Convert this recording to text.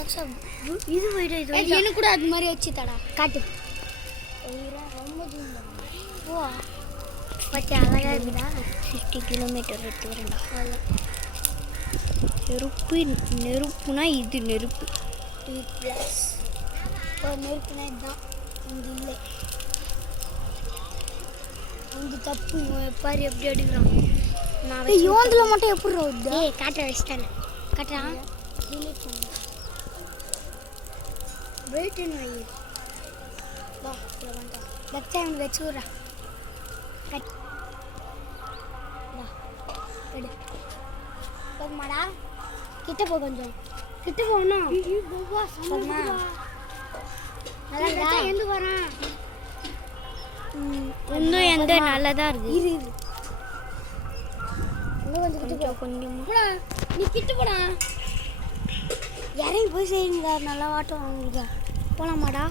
இது போயிட்டு இது எனக்கு கூட அது மாதிரி வச்சு தடா காட்டு ரொம்ப ஓ பட் அழகாக இருக்குதா 50 கிலோமீட்டர் எடுத்து வரேன்டா நெருப்புனா இது நெருப்பு ப்ளஸ் ஒரு நெருப்புனா இதுதான் இங்கே இல்லை இங்கே தப்பு பாரு எப்படி எடுக்கிறான் நான் யோந்தில் மட்டும் எப்படி ரோடு காட்ட வச்சுட்டானே காட்டுறான் டிலீட் பண்ணு வெயிட்னு வை வா இதில் வந்துட்டா லெஃப்ட் ஹேண்ட் வச்சு விட்றா கட் வா எடு போதுமாடா கிட்ட போ கொஞ்சம் கிட்ட போகணும் போதுமா நல்லா எந்த வரான் இன்னும் எந்த நல்லதாக இருக்குது இரு இன்னும் கொஞ்சம் கொஞ்சம் நீ கிட்ட போடா இறங்கி போய் செய்யுங்க நல்லா வாட்டம் வாங்குங்க போகலாமாடா